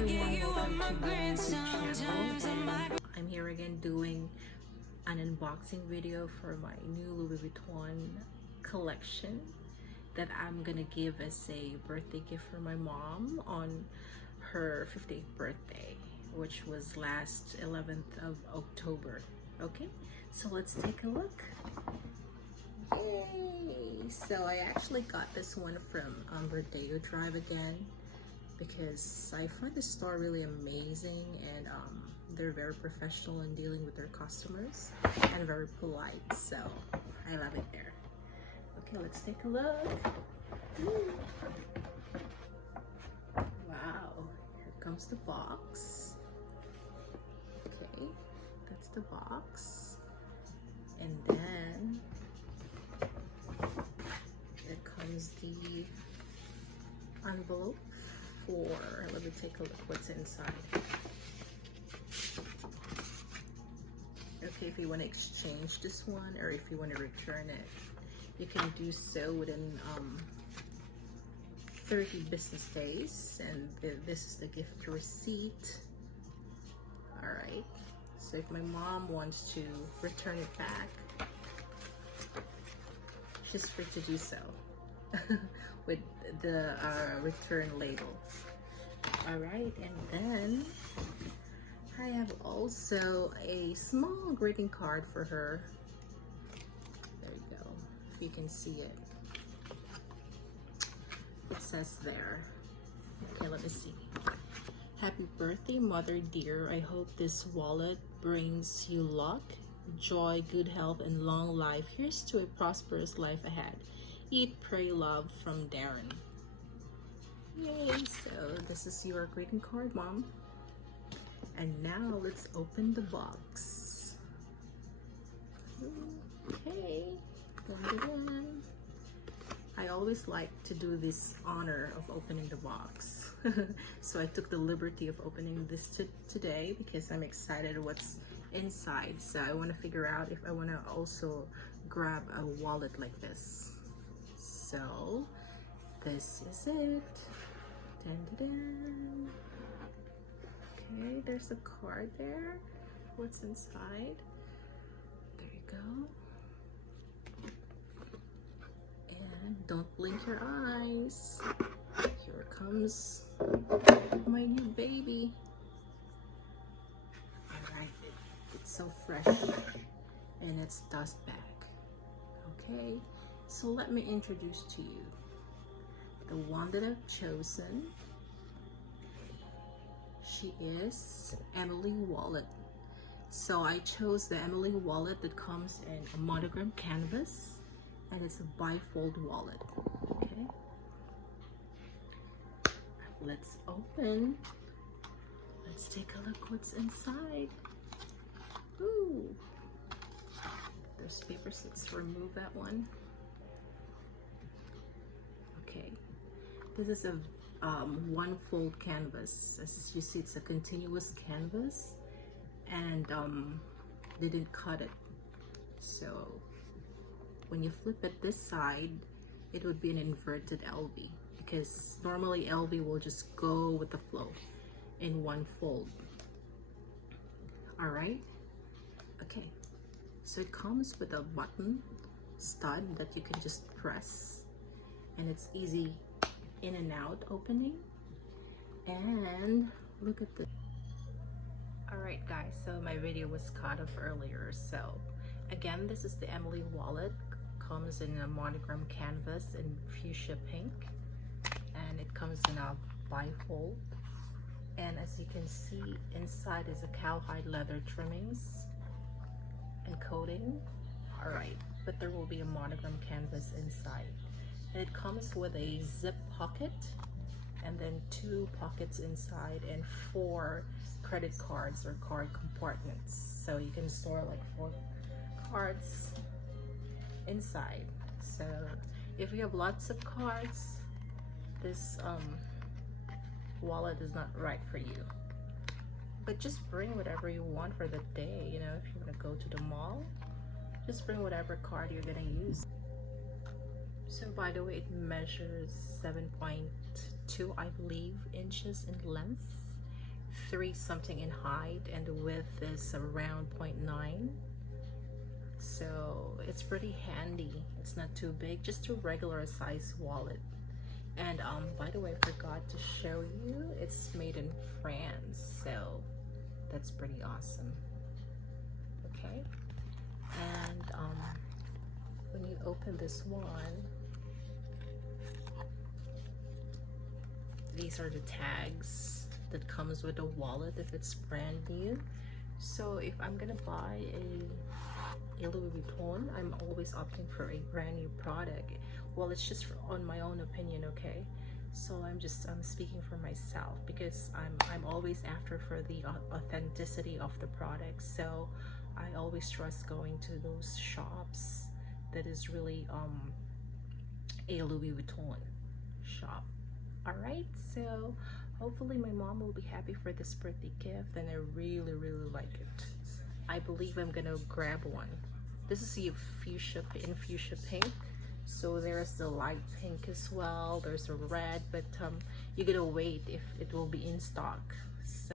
everyone, welcome to my YouTube channel. And I'm here again doing an unboxing video for my new Louis Vuitton collection that I'm gonna give as a birthday gift for my mom on her 50th birthday, which was last 11th of October. Okay, so let's take a look. Yay! So I actually got this one from Rodeo Drive again, because I find the store really amazing, and they're very professional in dealing with their customers and very polite, so I love it there. Okay, let's take a look. Ooh. Wow, here comes the box. Okay, that's the box, and then here comes the envelope. Let me take a look what's inside. Okay, if you want to exchange this one or if you want to return it, you can do so within 30 business days, and this is the gift receipt. All right, so if my mom wants to return it back, she's free to do so with the return label. All right, and then I have also a small greeting card for her. There you go, if you can see it. It says there. Okay, let me see. Happy birthday, mother dear. I hope this wallet brings you luck, joy, good health, and long life. Here's to a prosperous life ahead. Eat, pray, love, from Darren. Yay! So this is your greeting card, Mom. And now let's open the box. Okay. Dun, dun, dun. I always like to do this honor of opening the box. So I took the liberty of opening this today because I'm excited what's inside. So I want to figure out if I want to also grab a wallet like this. So this is it. Dun, dun, dun. Okay, there's a card there. What's inside? There you go. And don't blink your eyes. Here comes my new baby. Alright, it's so fresh and it's dust bag. Okay, so let me introduce to you the one that I've chosen. She is Emilie Wallet. So I chose the Emilie Wallet that comes in a monogram canvas, and it's a bifold wallet. Okay, let's open. Let's take a look what's inside. Ooh, there's paper, so let's remove that one. Okay, this is a one fold canvas. As you see, it's a continuous canvas, and they didn't cut it, so when you flip it this side, it would be an inverted LV, because normally LV will just go with the flow in one fold. All right, okay, so it comes with a button stud that you can just press, and it's easy in and out opening. And look at this. All right guys, so my video was cut off earlier. So again, this is the Emilie Wallet. Comes in a monogram canvas in fuchsia pink, and it comes in a bifold, and as you can see, inside is a cowhide leather trimmings and coating. All right, but there will be a monogram canvas inside. And it comes with a zip pocket, and then 2 pockets inside, and 4 credit cards or card compartments. So you can store like 4 cards inside. So if you have lots of cards, this wallet is not right for you. But just bring whatever you want for the day. You know, if you want to go to the mall, just bring whatever card you're gonna use. So by the way, it measures 7.2, I believe, inches in length, 3 something in height, and the width is around 0.9. So it's pretty handy. It's not too big, just a regular size wallet. And by the way, I forgot to show you, it's made in France, so that's pretty awesome. Okay, and when you open this one, these are the tags that comes with the wallet if it's brand new. So if I'm gonna buy a Louis Vuitton, I'm always opting for a brand new product. Well, it's just on my own opinion, okay? So I'm speaking for myself, because I'm always after for the authenticity of the product. So I always trust going to those shops that is really a Louis Vuitton shop. All right, so hopefully my mom will be happy for this birthday gift, and I really like it. I believe I'm gonna grab one. This is the fuchsia pink. So there's the light pink as well. There's a red, but you gotta wait if it will be in stock. So